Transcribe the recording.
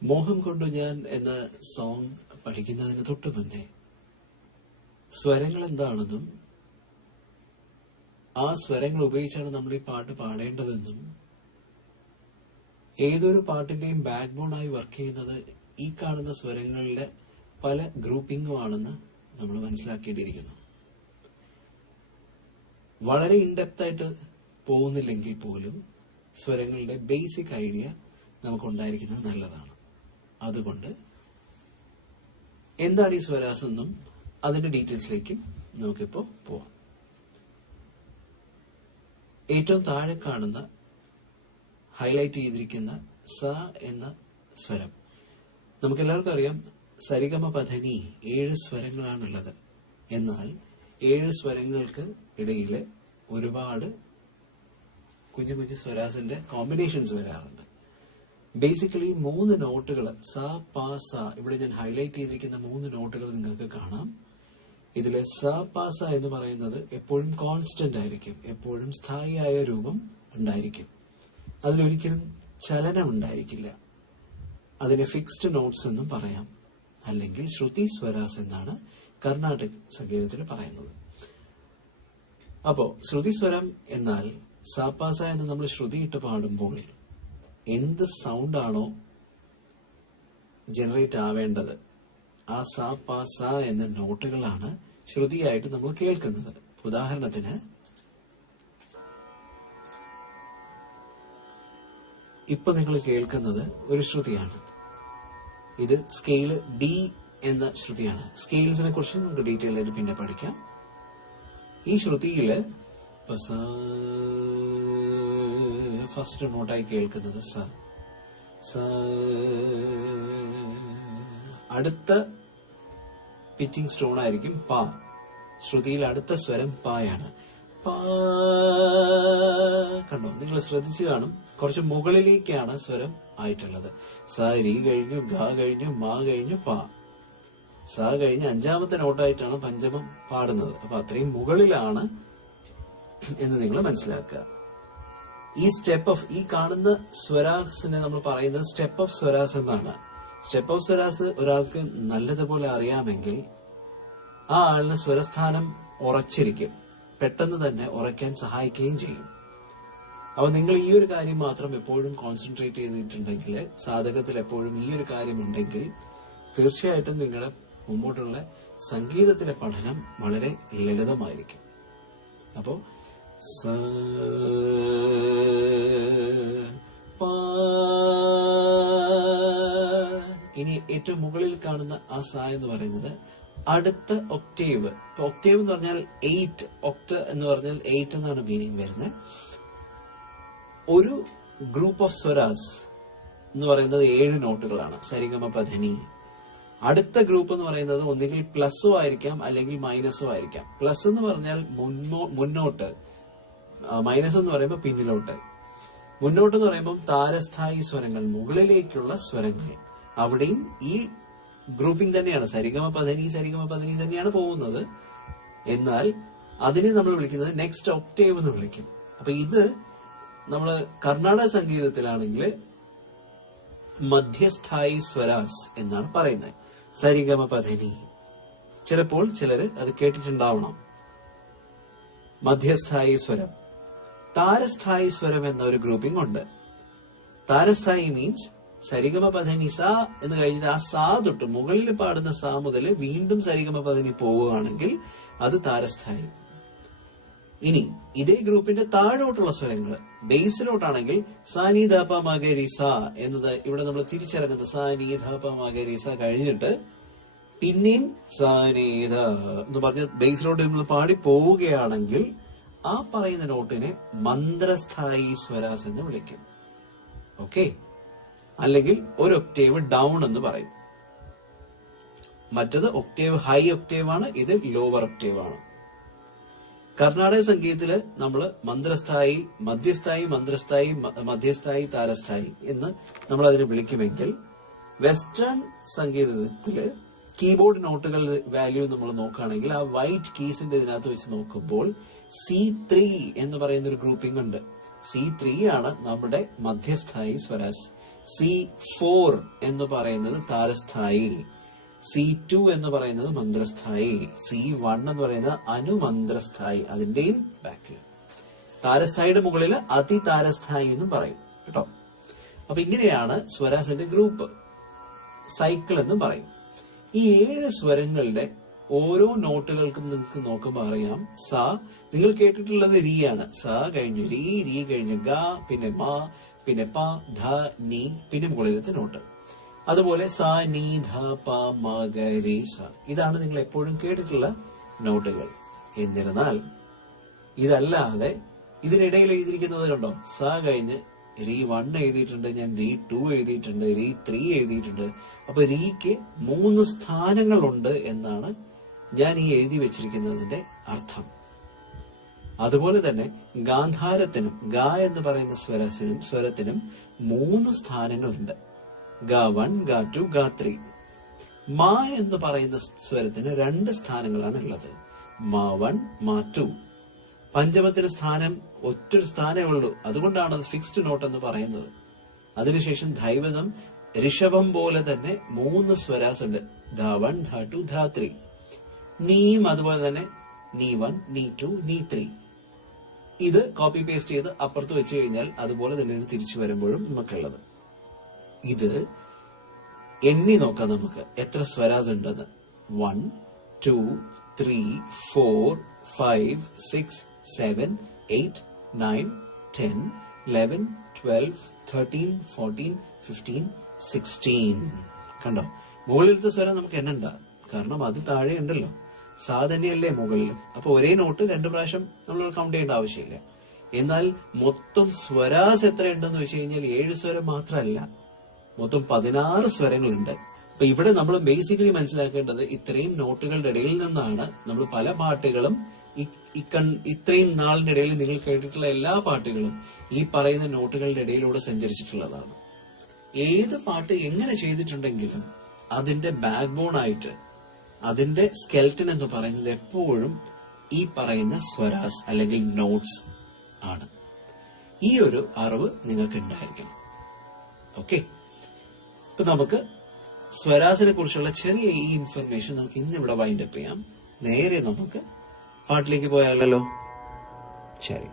മോഹം കൊണ്ടു ഞാൻ എന്ന സോങ് പഠിക്കുന്നതിന് തൊട്ട് മുന്നേ സ്വരങ്ങൾ എന്താണെന്നും ആ സ്വരങ്ങൾ ഉപയോഗിച്ചാണ് നമ്മൾ ഈ പാട്ട് പാടേണ്ടതെന്നും ഏതൊരു പാട്ടിന്റെയും ബാക്ക് ബോണായി വർക്ക് ചെയ്യുന്നത് ഈ കാണുന്ന സ്വരങ്ങളുടെ പല ഗ്രൂപ്പിംഗുമാണെന്ന് നമ്മൾ മനസ്സിലാക്കേണ്ടിയിരിക്കുന്നു. വളരെ ഇൻഡെപ്ത് ആയിട്ട് പോകുന്നില്ലെങ്കിൽ പോലും സ്വരങ്ങളുടെ ബേസിക് ഐഡിയ നമുക്കുണ്ടായിരിക്കുന്നത് നല്ലതാണ്. അതുകൊണ്ട് എന്താണ് ഈ സ്വരാസ് എന്നും അതിന്റെ ഡീറ്റെയിൽസിലേക്കും നമുക്കിപ്പോൾ പോവാം. ഏറ്റവും താഴെ കാണുന്ന ഹൈലൈറ്റ് ചെയ്തിരിക്കുന്ന സ എന്ന സ്വരം നമുക്കെല്ലാവർക്കും അറിയാം. സരിഗമ പധനി 7 സ്വരങ്ങളാണുള്ളത്. എന്നാൽ 7 സ്വരങ്ങൾക്ക് ഇടയിൽ ഒരുപാട് കുഞ്ഞു കുഞ്ഞു സ്വരാസിന്റെ കോമ്പിനേഷൻസ് വരാറുണ്ട്. ബേസിക്കലി 3 നോട്ടുകൾ സ പ സ, ഇവിടെ ഞാൻ ഹൈലൈറ്റ് ചെയ്തിരിക്കുന്ന 3 നോട്ടുകൾ നിങ്ങൾക്ക് കാണാം. ഇതില് സ പ സ എന്ന് പറയുന്നത് എപ്പോഴും കോൺസ്റ്റന്റ് ആയിരിക്കും, എപ്പോഴും സ്ഥായിയായ രൂപം ഉണ്ടായിരിക്കും. അതിലൊരിക്കലും ചലനം ഉണ്ടായിരിക്കില്ല. അതിനെ ഫിക്സ്ഡ് നോട്ട്സ് എന്നും പറയാം, അല്ലെങ്കിൽ ശ്രുതി സ്വരാസ് എന്നാണ് കർണാടക സംഗീതത്തിൽ പറയുന്നത്. അപ്പോ ശ്രുതി സ്വരം എന്നാൽ സാപ്പാസ എന്ന് നമ്മൾ ശ്രുതിയിട്ട് പാടുമ്പോൾ എന്ത് സൗണ്ട് ആണോ ജനറേറ്റ് ആവേണ്ടത് ആ സാ പാ സ എന്ന നോട്ടുകളാണ് ശ്രുതിയായിട്ട് നമ്മൾ കേൾക്കുന്നത്. ഉദാഹരണത്തിന് ഇപ്പൊ നിങ്ങൾ കേൾക്കുന്നത് ഒരു ശ്രുതിയാണ്. ഇത് സ്കെയില് ഡി എന്ന ശ്രുതിയാണ്. സ്കെയിൽസിനെ കുറിച്ച് നമുക്ക് ഡീറ്റെയിൽ ആയിട്ട് പിന്നെ പഠിക്കാം. ഈ ശ്രുതിയില് ഫസ്റ്റ് നോട്ടായി കേൾക്കുന്നത് സ. അടുത്ത പിച്ചിങ് സ്റ്റോൺ ആയിരിക്കും പ. ശ്രുതിയിൽ അടുത്ത സ്വരം പായാണ്. കണ്ടോ, നിങ്ങൾ ശ്രദ്ധിച്ചു കാണും, കുറച്ച് മുകളിലേക്കാണ് സ്വരം ആയിട്ടുള്ളത്. സ രി കഴിഞ്ഞു, ഗ കഴിഞ്ഞു, മ കഴിഞ്ഞു, പ. സ കഴിഞ്ഞ് 5ാമത്തെ നോട്ടായിട്ടാണ് പഞ്ചമം പാടുന്നത്. അപ്പൊ അത്രയും മുകളിലാണ് എന്ന് നിങ്ങൾ മനസ്സിലാക്കുക. ഈ കാണുന്ന സ്വരാസിനെ നമ്മൾ പറയുന്നത് സ്റ്റെപ്പ് ഓഫ് സ്വരാസ് എന്നാണ്. സ്റ്റെപ്പ് ഓഫ് സ്വരാസ് ഒരാൾക്ക് നല്ലതുപോലെ അറിയാമെങ്കിൽ ആ ആളിന് സ്വരസ്ഥാനം ഉറച്ചിരിക്കും, പെട്ടെന്ന് തന്നെ ഉറയ്ക്കാൻ സഹായിക്കുകയും ചെയ്യും. അപ്പൊ നിങ്ങൾ ഈ ഒരു കാര്യം മാത്രം എപ്പോഴും കോൺസെൻട്രേറ്റ് ചെയ്തിട്ടുണ്ടെങ്കിൽ, സാധകത്തിൽ എപ്പോഴും ഈ ഒരു കാര്യം ഉണ്ടെങ്കിൽ, തീർച്ചയായിട്ടും നിങ്ങളുടെ മുമ്പോട്ടുള്ള സംഗീതത്തിലെ പഠനം വളരെ ലളിതമായിരിക്കും. അപ്പോ ഇനി ഏറ്റവും മുകളിൽ കാണുന്ന ആ സ എന്ന് പറയുന്നത് അടുത്ത ഒക്ടേവ്. ഒക്ടേവ് എന്ന് പറഞ്ഞാൽ 8, ഒക്ട എന്ന് പറഞ്ഞാൽ 8 എന്നാണ് മീനിങ് വരുന്നത്. ഒരു ഗ്രൂപ്പ് ഓഫ് സ്വരാസ് എന്ന് പറയുന്നത് 7 നോട്ടുകളാണ്, സരിഗമ പധനി. അടുത്ത ഗ്രൂപ്പ് എന്ന് പറയുന്നത് ഒന്നുകിൽ പ്ലസോ ആയിരിക്കാം അല്ലെങ്കിൽ മൈനസോ ആയിരിക്കാം. പ്ലസ് എന്ന് പറഞ്ഞാൽ മുന്നോട്ട്, മൈനസ് എന്ന് പറയുമ്പോൾ പിന്നിലോട്ട്. മുന്നോട്ട് എന്ന് പറയുമ്പോൾ താരസ്ഥായി സ്വരങ്ങൾ, മുകളിലേക്കുള്ള സ്വരങ്ങൾ. അവിടെയും ഈ ഗ്രൂപ്പിംഗ് തന്നെയാണ്, സരിഗമ പധനി തന്നെയാണ് പോകുന്നത്. എന്നാൽ അതിനെ നമ്മൾ വിളിക്കുന്നത് നെക്സ്റ്റ് ഒക്ടേവ് എന്ന് വിളിക്കും. അപ്പൊ ഇത് നമ്മള് കർണാടക സംഗീതത്തിലാണെങ്കിൽ മധ്യസ്ഥായി സ്വരാസ് എന്നാണ് പറയുന്നത്, സരിഗമ പധനി. ചിലപ്പോൾ ചിലര് അത് കേട്ടിട്ടുണ്ടാവണം. മധ്യസ്ഥായി സ്വരം. താരസ്ഥായി സ്വരം എന്ന ഒരു ഗ്രൂപ്പിംഗ് ഉണ്ട്. താരസ്ഥായി മീൻസ് സരിഗമ പധനി സ എന്ന് കഴിഞ്ഞിട്ട് ആ സാ തൊട്ട് മുകളിൽ പാടുന്ന സാ മുതൽ വീണ്ടും സരിഗമ പധനി പോവുകയാണെങ്കിൽ അത് താരസ്ഥായി. ഇനി ഇതേ ഗ്രൂപ്പിന്റെ താഴോട്ടുള്ള സ്വരങ്ങൾ ബേസിലോട്ടാണെങ്കിൽ സാനി ധാപ മകരി സ എന്നത് ഇവിടെ നമ്മൾ തിരിച്ചിറങ്ങുന്ന സാനി ധാപ മകരി സ കഴിഞ്ഞിട്ട് പിന്നെയും സാനീധ എന്ന് പറഞ്ഞ് ബേസിലോട്ട് നമ്മൾ പാടി പോവുകയാണെങ്കിൽ ആ പറയുന്ന നോട്ടിനെ മന്ത്രസ്ഥായി സ്വരാസ് എന്ന് വിളിക്കും. ഓക്കെ, അല്ലെങ്കിൽ ഒരു ഒക്ടേവ് ഡൗൺ എന്ന് പറയും. മറ്റത് ഒക്ടേവ് ഹൈ ഒക്ടേവ് ആണ്, ഇത് ലോവർ ഒക്ടേവ് ആണ്. കർണാടക സംഗീതത്തില് നമ്മൾ മന്ത്രസ്ഥായി, മധ്യസ്ഥായി, മന്ത്രസ്ഥായി, മധ്യസ്ഥായി, താരസ്ഥായി എന്ന് നമ്മൾ അതിനെ വിളിക്കുമെങ്കിൽ വെസ്റ്റേൺ സംഗീതത്തില് കീബോർഡ് നോട്ടുകൾ വാല്യൂ നമ്മൾ നോക്കുകയാണെങ്കിൽ ആ വൈറ്റ് കീസിന്റെ ഇതിനകത്ത് വെച്ച് നോക്കുമ്പോൾ C3 എന്ന് പറയുന്ന ഒരു ഗ്രൂപ്പിംഗ് ഉണ്ട്. C3 ആണ് നമ്മുടെ മധ്യസ്ഥായി സ്വരാസ്. C4 എന്ന് പറയുന്നത് താരസ്ഥായി, C2 എന്ന് പറയുന്നത് മന്ത്രസ്ഥായി, C1 എന്ന് പറയുന്നത് അനുമന്ത്രസ്ഥായി. അതിന്റെയും ബാക്കിൽ താരസ്ഥായിയുടെ മുകളിൽ അതിതാരസ്ഥായി എന്നും പറയും കേട്ടോ. അപ്പൊ ഇങ്ങനെയാണ് സ്വരാസിന്റെ ഗ്രൂപ്പ്, സൈക്കിൾ എന്നും പറയും. ഈ 7 സ്വരങ്ങളുടെ ഓരോ നോട്ടുകൾക്കും നിങ്ങൾക്ക് നോക്കുമ്പോൾ അറിയാം. സ നിങ്ങൾ കേട്ടിട്ടുള്ളത് രീ ആണ്. സ കഴിഞ്ഞ് രീ, രീ കഴിഞ്ഞ് ഗ, പിന്നെ മ, പിന്നെ പ, ധ, നീ, പിന്നെ മുകളിലത്തെ നോട്ട്. അതുപോലെ സ, നീ, ധ, പ, മ, ഗ, രേ, സ. ഇതാണ് നിങ്ങൾ എപ്പോഴും കേട്ടിട്ടുള്ള നോട്ടുകൾ. എന്നിരുന്നാൽ ഇതല്ലാതെ ഇതിനിടയിൽ എഴുതിയിരിക്കുന്നത് കണ്ടോ, സ കഴിഞ്ഞ് രീ 1 എഴുതിയിട്ടുണ്ട്, ഞാൻ രീ 2 എഴുതിയിട്ടുണ്ട്, രീ 3 എഴുതിയിട്ടുണ്ട്. അപ്പൊ രീക്ക് 3 സ്ഥാനങ്ങളുണ്ട് എന്നാണ് ഞാൻ ഈ എഴുതി വെച്ചിരിക്കുന്നതിന്റെ അർത്ഥം. അതുപോലെ തന്നെ ഗാന്ധാരത്തിനും ഗ എന്ന് പറയുന്ന സ്വരത്തിനും 3 സ്ഥാനങ്ങളുണ്ട്. ഗ1, ഗ2, ഗ3. മ എന്ന് പറയുന്ന സ്വരത്തിന് 2 സ്ഥാനങ്ങളാണ് ഉള്ളത്. മ1, മ2. പഞ്ചമത്തിന് സ്ഥാനം ഒറ്റൊരു സ്ഥാനമേ ഉള്ളൂ, അതുകൊണ്ടാണ് അത് ഫിക്സ്ഡ് നോട്ട് എന്ന് പറയുന്നത്. അതിനുശേഷം ധൈവതം ഋഷഭം പോലെ തന്നെ 3 സ്വരാസ് ഉണ്ട്. ധ1, ധ2, ധ3. നീയും അതുപോലെ തന്നെ നീ1, നീ2, നീ3. ഇത് കോപ്പി പേസ്റ്റ് ചെയ്ത് അപ്പുറത്ത് വെച്ച് കഴിഞ്ഞാൽ അതുപോലെ തന്നെയാണ് തിരിച്ചു വരുമ്പോഴും നമുക്കുള്ളത്. ഇത് എണ്ണി നോക്കാം നമുക്ക് എത്ര സ്വരാസ് ഉണ്ടെന്ന്. 1, 2, 3, 4, 5, 6, 7, 8, 9, 10, 11, 12, 13, 14, 15, 16. കണ്ടോ, മുകളിലത്തെ സ്വരം നമുക്ക് എണ്ണണ്ട, കാരണം അത് താഴെ ഉണ്ടല്ലോ. സാ തന്നെയല്ലേ മുകളിലും. അപ്പൊ ഒരേ നോട്ട് 2 പ്രാവശ്യം നമ്മൾ കൗണ്ട് ചെയ്യേണ്ട ആവശ്യമില്ല. എന്നാൽ മൊത്തം സ്വരാസ് എത്രയുണ്ടെന്ന് വെച്ച് കഴിഞ്ഞാൽ 7 സ്വരം മാത്രമല്ല, മൊത്തം 16 സ്വരങ്ങളുണ്ട്. അപ്പൊ ഇവിടെ നമ്മൾ ബേസിക്കലി മനസ്സിലാക്കേണ്ടത് ഇത്രയും നോട്ടുകളുടെ ഇടയിൽ നിന്നാണ് നമ്മൾ പല പാട്ടുകളും ഇത്രയും നാളിന്റെ ഇടയിൽ നിങ്ങൾ കേട്ടിട്ടുള്ള എല്ലാ പാട്ടുകളും ഈ പറയുന്ന നോട്ടുകളുടെ ഇടയിലൂടെ സഞ്ചരിച്ചിട്ടുള്ളതാണ്. ഏത് പാട്ട് എങ്ങനെ ചെയ്തിട്ടുണ്ടെങ്കിലും അതിന്റെ ബാക്ക് ബോൺ ആയിട്ട് അതിന്റെ സ്കെൽറ്റൻ എന്ന് പറയുന്നത് എപ്പോഴും ഈ പറയുന്ന സ്വരാസ് അല്ലെങ്കിൽ നോട്ട്സ് ആണ്. ഈ ഒരു അറിവ് നിങ്ങൾക്ക് ഉണ്ടായിരിക്കണം. ഓക്കെ, ഇപ്പൊ നമുക്ക് സ്വരാസിനെ കുറിച്ചുള്ള ചെറിയ ഈ ഇൻഫർമേഷൻ നമുക്ക് ഇന്നിവിടെ വൈൻഡപ്പ് ചെയ്യാം. നേരെ നമുക്ക് പാട്ടിലേക്ക് പോയാലോ? ശരി.